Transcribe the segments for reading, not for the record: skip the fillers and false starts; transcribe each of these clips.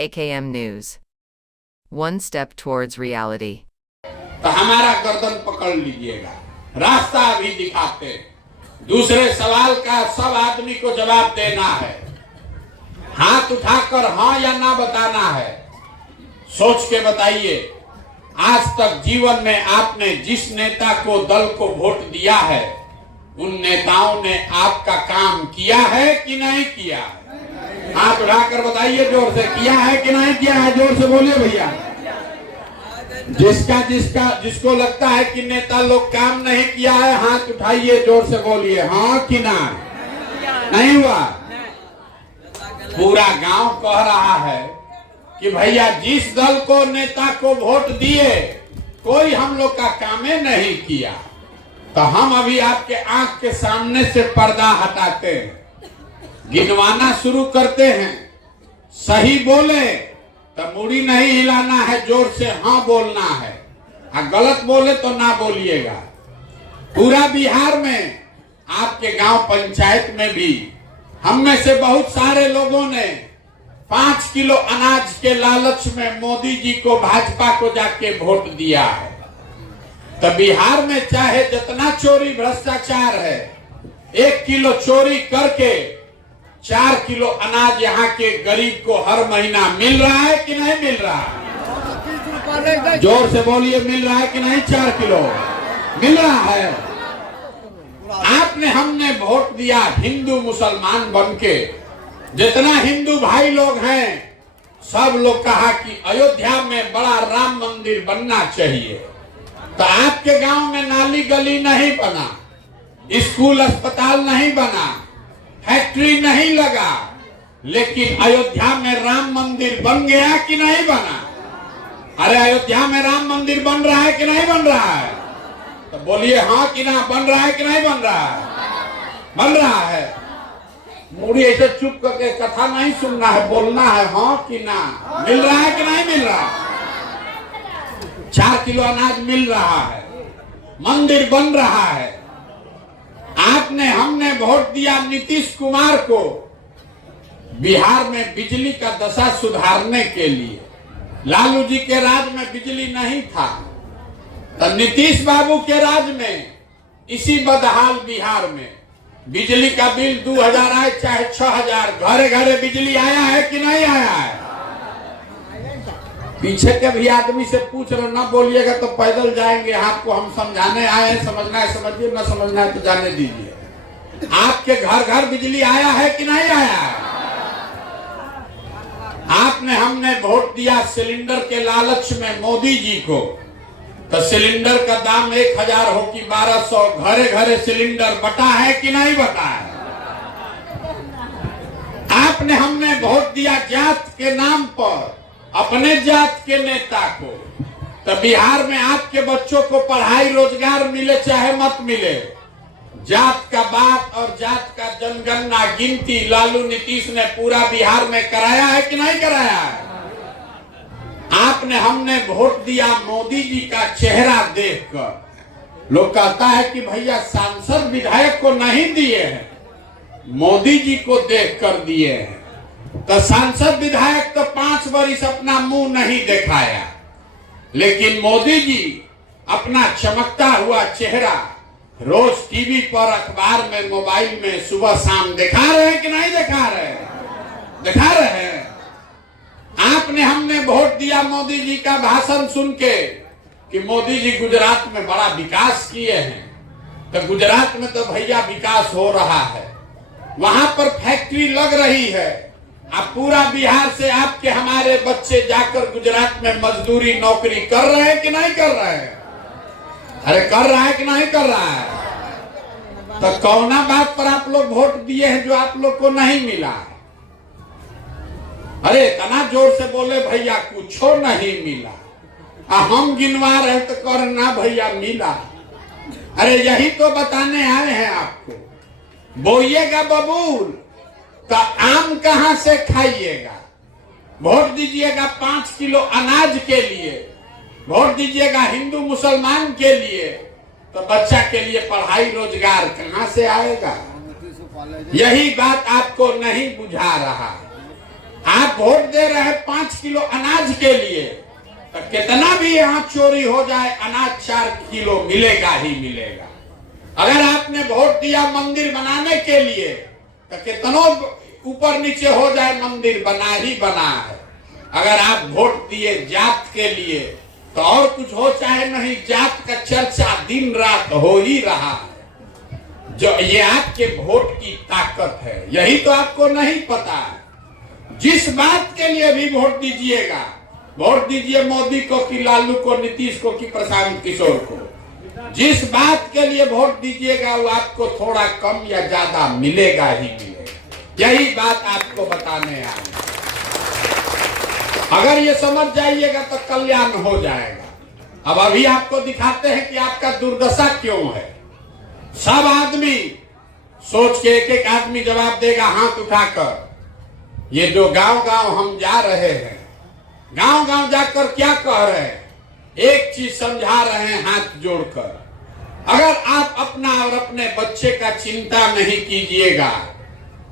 AKM News. One step towards reality. तो हमारा गर्दन पकड़ लीजिएगा, रास्ता भी दिखाते हैं। दूसरे सवाल का सब आदमी को जवाब देना है, हाथ उठाकर हाँ या ना बताना है। सोच के बताइए, आज तक जीवन में आपने जिस नेता को, दल को वोट दिया है, उन नेताओं ने आपका काम किया है कि नहीं किया है? हाथ उठाकर बताइए जोर से, किया है कि नहीं किया है? जोर से बोलिए भैया। जिसको लगता है कि नेता लोग काम नहीं किया है, हाथ उठाइए, जोर से बोलिए हाँ कि ना। नहीं हुआ? पूरा गांव कह रहा है कि भैया जिस दल को, नेता को वोट दिए, कोई हम लोग का कामे नहीं किया। तो हम अभी आपके आंख के सामने से पर्दा हटाते हैं, गिनवाना शुरू करते हैं। सही बोले तो मुड़ी नहीं हिलाना है, जोर से हाँ बोलना है, और गलत बोले तो ना बोलिएगा। पूरा बिहार में, आपके गांव पंचायत में भी हम में से बहुत सारे लोगों ने 5 किलो अनाज के लालच में मोदी जी को, भाजपा को जाके वोट दिया है। तो बिहार में चाहे जितना चोरी भ्रष्टाचार है, 1 किलो चोरी करके 4 किलो अनाज यहाँ के गरीब को हर महीना मिल रहा है कि नहीं मिल रहा है? जोर से बोलिए, मिल रहा है कि नहीं? 4 किलो मिल रहा है। आपने, हमने वोट दिया हिंदू मुसलमान बनके। जितना हिंदू भाई लोग हैं, सब लोग कहा कि अयोध्या में बड़ा राम मंदिर बनना चाहिए। तो आपके गांव में नाली गली नहीं बना, स्कूल अस्पताल नहीं बना, फैक्ट्री नहीं लगा, लेकिन अयोध्या में राम मंदिर बन गया कि नहीं बना? अरे अयोध्या में राम मंदिर बन रहा है कि नहीं बन रहा है? तो बोलिए हाँ कि ना, बन रहा है कि नहीं बन रहा है? बन रहा है। मुड़ी ऐसे चुप करके कथा नहीं सुनना है, बोलना है हाँ कि ना। मिल रहा है कि नहीं मिल रहा है? 4 किलो अनाज मिल रहा है, मंदिर बन रहा है। आपने, हमने वोट दिया नीतीश कुमार को बिहार में बिजली का दशा सुधारने के लिए। लालू जी के राज में बिजली नहीं था, तो नीतीश बाबू के राज में इसी बदहाल बिहार में बिजली का बिल 2000 आए चाहे 6000, घरे घरे बिजली आया है कि नहीं आया है? पीछे के भी आदमी से पूछ रहे, ना बोलिएगा तो पैदल जाएंगे। आपको हम समझाने आए हैं, समझना है समझिए, ना समझना है तो जाने दीजिए। आपके घर घर बिजली आया है कि नहीं आया है? आपने, हमने वोट दिया सिलेंडर के लालच में मोदी जी को, तो सिलेंडर का दाम 1000 हो कि 1200, घरे घरे सिलेंडर बटा है कि नहीं बटा है? आपने, हमने वोट दिया जात के नाम पर अपने जात के नेता को, तो बिहार में आपके बच्चों को पढ़ाई रोजगार मिले चाहे मत मिले, जात का बात और जात का जनगणना गिनती लालू नीतीश ने पूरा बिहार में कराया है कि नहीं कराया है? आपने, हमने वोट दिया मोदी जी का चेहरा देखकर। लोग कहता है कि भैया सांसद विधायक को नहीं दिए हैं, मोदी जी को देखकर दिए हैं। तो सांसद विधायक तो 5 वर्ष अपना मुंह नहीं दिखाया, लेकिन मोदी जी अपना चमकता हुआ चेहरा रोज टीवी पर, अखबार में, मोबाइल में सुबह शाम दिखा रहे हैं कि नहीं दिखा रहे हैं? दिखा रहे हैं। आपने, हमने वोट दिया मोदी जी का भाषण सुन के कि मोदी जी गुजरात में बड़ा विकास किए हैं। तो गुजरात में तो भैया विकास हो रहा है, वहां पर फैक्ट्री लग रही है। अब पूरा बिहार से आपके, हमारे बच्चे जाकर गुजरात में मजदूरी नौकरी कर रहे हैं कि नहीं कर रहे हैं? अरे कर रहा है कि नहीं कर रहा है? तो कौना बात पर आप लोग वोट दिए हैं जो आप लोग को नहीं मिला? अरे इतना जोर से बोले भैया, कुछ नहीं मिला। हम गिनवा रहे तो करना भैया मिला। अरे यही तो बताने आए हैं आपको। बोइएगा बबूल तो आम कहां से खाइएगा? वोट दीजिएगा 5 किलो अनाज के लिए, वोट दीजिएगा हिंदू मुसलमान के लिए, तो बच्चा के लिए पढ़ाई रोजगार कहां से आएगा? यही बात आपको नहीं बुझा रहा। आप वोट दे रहे हैं 5 किलो अनाज के लिए, तो कितना भी यहाँ चोरी हो जाए अनाज 4 किलो मिलेगा ही मिलेगा। अगर आपने वोट दिया मंदिर बनाने के लिए, तो कितनों ऊपर नीचे हो जाए मंदिर बना ही बना है। अगर आप वोट दिए जात के लिए, तो और कुछ हो चाहे नहीं, जात का चर्चा दिन रात हो ही रहा है। जो ये आपके वोट की ताकत है, यही तो आपको नहीं पता है। जिस बात के लिए भी वोट दीजिएगा, वोट दीजिए मोदी को कि लालू को, नीतीश को कि प्रशांत किशोर को, जिस बात के लिए वोट दीजिएगा वो आपको थोड़ा कम या ज्यादा मिलेगा ही मिलेगा। यही बात आपको बताने आए। अगर ये समझ जाइएगा तो कल्याण हो जाएगा। अब अभी आपको दिखाते हैं कि आपका दुर्दशा क्यों है। सब आदमी सोच के, एक एक आदमी जवाब देगा हाथ उठाकर। ये जो गांव गांव हम जा रहे हैं, गांव गांव जाकर क्या कह रहे हैं, एक चीज समझा रहे हैं हाथ जोड़कर। अगर आप अपना और अपने बच्चे का चिंता नहीं कीजिएगा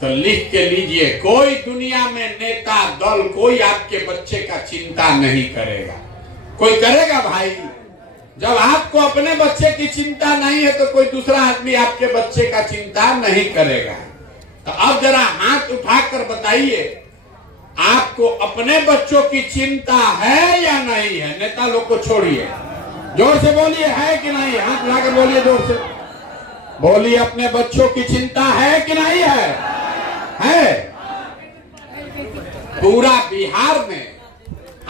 तो लिख के लीजिए, कोई दुनिया में नेता दल कोई आपके बच्चे का चिंता नहीं करेगा। कोई करेगा भाई? जब आपको अपने बच्चे की चिंता नहीं है तो कोई दूसरा आदमी आपके बच्चे का चिंता नहीं करेगा। तो अब जरा हाथ उठाकर बताइए, आपको अपने बच्चों की चिंता है या नहीं है? नेता लोग को छोड़िए, जोर से बोलिए, है कि नहीं? हाथ उठाकर बोलिए, जोर से बोलिए, अपने बच्चों की चिंता है कि नहीं है? है। पूरा बिहार में,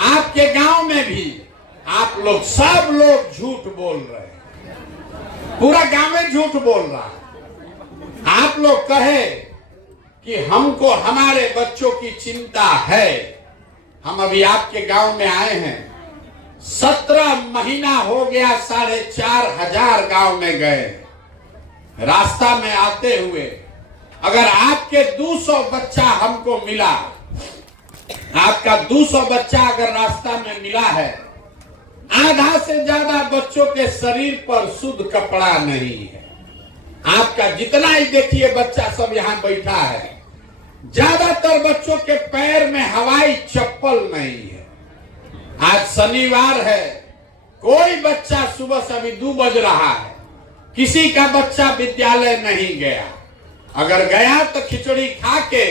आपके गांव में भी आप लोग, सब लोग झूठ बोल रहे हैं। पूरा गांव में झूठ बोल रहा है। आप लोग कहे कि हमको हमारे बच्चों की चिंता है। हम अभी आपके गांव में आए हैं, 17 महीना हो गया, 4,500 गांव में गए। रास्ता में आते हुए अगर आपके 200 बच्चा हमको मिला, आपका 200 बच्चा अगर रास्ता में मिला है, आधा से ज्यादा बच्चों के शरीर पर शुद्ध कपड़ा नहीं है। आपका जितना ही देखिए बच्चा सब यहाँ बैठा है, ज्यादातर बच्चों के पैर में हवाई चप्पल नहीं है। आज शनिवार है, कोई बच्चा सुबह से, अभी 2 बज रहा है, किसी का बच्चा विद्यालय नहीं गया। अगर गया तो खिचड़ी खा के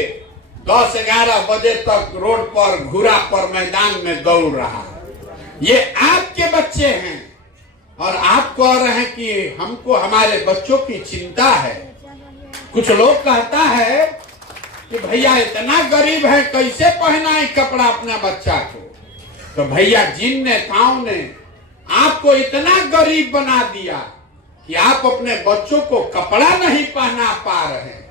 10-11 बजे तक रोड पर, घुरा पर, मैदान में दौड़ रहा है। ये आपके बच्चे हैं और आप कह रहे हैं कि हमको हमारे बच्चों की चिंता है। कुछ लोग कहता है कि भैया इतना गरीब है, कैसे पहनाए कपड़ा अपना बच्चा को। तो भैया, जिन नेताओं ने आपको इतना गरीब बना दिया कि आप अपने बच्चों को कपड़ा नहीं पहना पा रहे,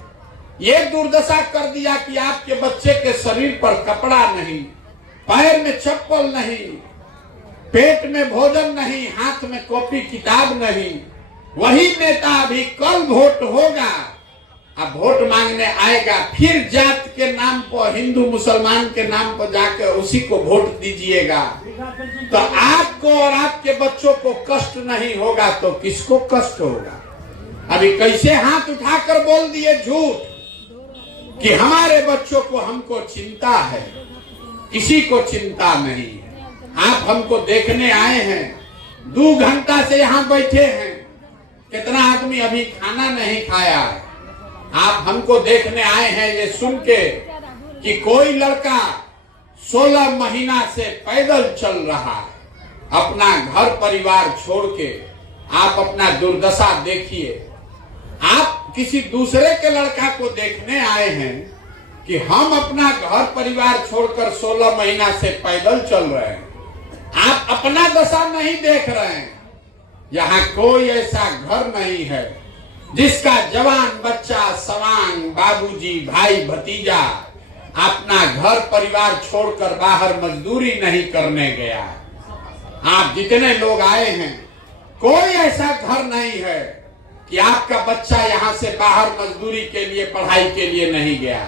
ये दुर्दशा कर दिया कि आपके बच्चे के शरीर पर कपड़ा नहीं, पैर में चप्पल नहीं, पेट में भोजन नहीं, हाथ में कॉपी किताब नहीं। वही नेता अभी कल वोट होगा, अब वोट मांगने आएगा, फिर जात के नाम पर, हिंदू मुसलमान के नाम पर जाकर उसी को वोट दीजिएगा। तो आपको और आपके बच्चों को कष्ट नहीं होगा तो किसको कष्ट होगा? अभी कैसे हाथ उठाकर बोल दिए झूठ कि हमारे बच्चों को, हमको चिंता है, किसी को चिंता नहीं है। आप हमको देखने आए हैं, 2 घंटा से यहाँ बैठे हैं, कितना आदमी अभी खाना नहीं खाया है। आप हमको देखने आए हैं ये सुन के कि कोई लड़का 16 महीना से पैदल चल रहा है, अपना घर परिवार छोड़ के। आप अपना दुर्दशा देखिए। आप किसी दूसरे के लड़का को देखने आए हैं कि हम अपना घर परिवार छोड़कर 16 महीना से पैदल चल रहे हैं। आप अपना दशा नहीं देख रहे हैं। यहाँ कोई ऐसा घर नहीं है जिसका जवान बच्चा, सवांग, बाबूजी, भाई, भतीजा अपना घर परिवार छोड़कर बाहर मजदूरी नहीं करने गया। आप जितने लोग आए हैं, कोई ऐसा घर नहीं है कि आपका बच्चा यहाँ से बाहर मजदूरी के लिए, पढ़ाई के लिए नहीं गया।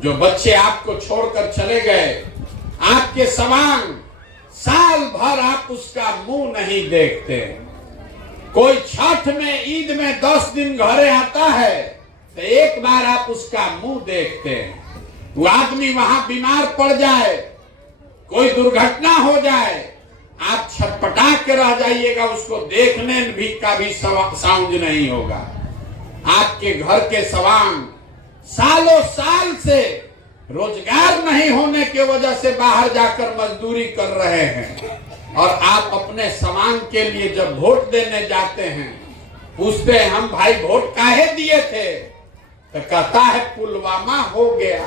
जो बच्चे आपको छोड़कर चले गए, आपके सवांग, साल भर आप उसका मुंह नहीं देखते। कोई छठ में, ईद में 10 दिन घरे आता है तो एक बार आप उसका मुंह देखते हैं। वो आदमी वहां बीमार पड़ जाए, कोई दुर्घटना हो जाए, आप छटपटा के रह जाइएगा, उसको देखने भी का भी साउंड नहीं होगा। आपके घर के सवांग सालों साल से रोजगार नहीं होने की वजह से बाहर जाकर मजदूरी कर रहे हैं, और आप अपने सवांग के लिए जब वोट देने जाते हैं, पूछते हैं हम भाई वोट काहे दिए थे, तो कहता है पुलवामा हो गया,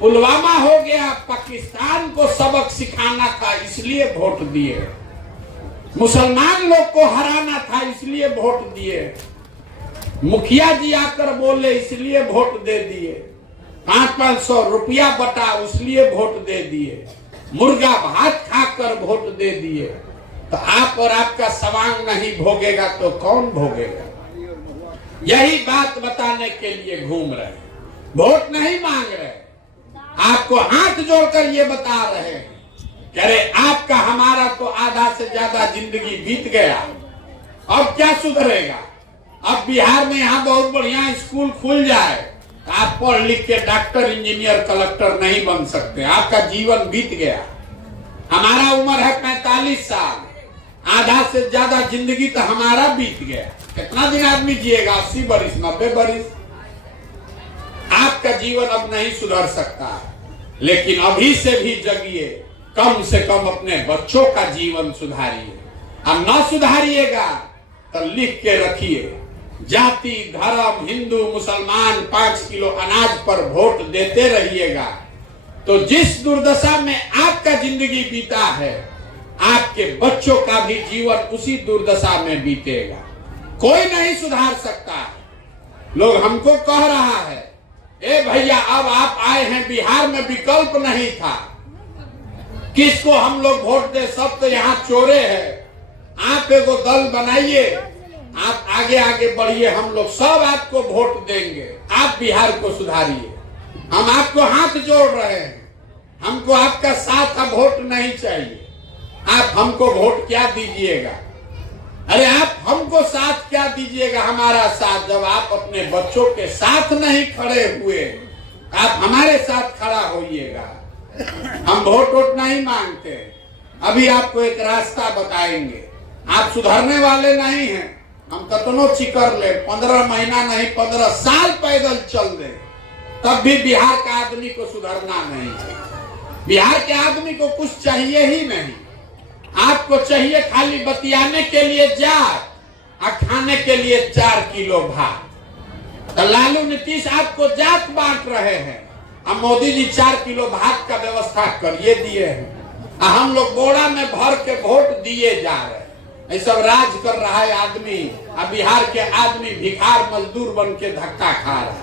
पुलवामा हो गया, पाकिस्तान को सबक सिखाना था इसलिए वोट दिए, मुसलमान लोग को हराना था इसलिए वोट दिए, मुखिया जी आकर बोले इसलिए वोट दे दिए, 500 रुपया बटा इसलिए वोट दे दिए, मुर्गा भात खाकर वोट दे दिए। तो आप और आपका सवांग नहीं भोगेगा तो कौन भोगेगा? यही बात बताने के लिए घूम रहे, वोट नहीं मांग रहे, आपको हाथ जोड़कर ये बता रहे हैं कि अरे आपका हमारा तो आधा से ज्यादा जिंदगी बीत गया, अब क्या सुधरेगा? अब बिहार में यहाँ बहुत बढ़िया स्कूल खुल जाए, आप पढ़ लिख के डॉक्टर इंजीनियर कलेक्टर नहीं बन सकते, आपका जीवन बीत गया। हमारा उम्र है 45 साल, आधा से ज्यादा जिंदगी तो हमारा बीत गया। कितना दिन आदमी जिएगा? 80 बरिस, 90 बरिस। आपका जीवन अब नहीं सुधर सकता, लेकिन अभी से भी जगिए, कम से कम अपने बच्चों का जीवन सुधारिए। अब न सुधारिएगा तो लिख के रखिए, जाति धर्म हिंदू मुसलमान 5 किलो अनाज पर वोट देते रहिएगा तो जिस दुर्दशा में आपका जिंदगी बीता है, आपके बच्चों का भी जीवन उसी दुर्दशा में बीतेगा। कोई नहीं सुधार सकता। लोग हमको कह रहा है, ए भैया अब आप आए हैं बिहार में विकल्प नहीं था, किसको हम लोग वोट दे, सब तो यहाँ चोरे हैं, आप एगो दल बनाइए, आप आगे आगे बढ़िए, हम लोग सब आपको वोट देंगे, आप बिहार को सुधारिए। हम आपको हाथ जोड़ रहे हैं, हमको आपका साथ अब वोट नहीं चाहिए। आप हमको वोट क्या दीजिएगा? अरे आप हमको साथ क्या दीजिएगा? हमारा साथ, जब आप अपने बच्चों के साथ नहीं खड़े हुए, आप हमारे साथ खड़ा होइएगा। हम वोट नहीं मांगते। अभी आपको एक रास्ता बताएंगे, आप सुधरने वाले नहीं हैं, हम कतनो चिकर ले, 15 महीना नहीं 15 साल पैदल चल दे, तब भी बिहार का आदमी को सुधरना नहीं है। बिहार के आदमी को कुछ चाहिए ही नहीं, आपको चाहिए खाली बतियाने के लिए जात और खाने के लिए 4 किलो भात। तो लालू नीतीश आपको जात बांट रहे हैं, अब मोदी जी 4 किलो भात का व्यवस्था करिए दिए हैं, हम लोग बोरा में भर के वोट दिए जा रहे हैं। ये सब राज कर रहा है आदमी, अब बिहार के आदमी भिखार मजदूर बन के धक्का खा रहा है।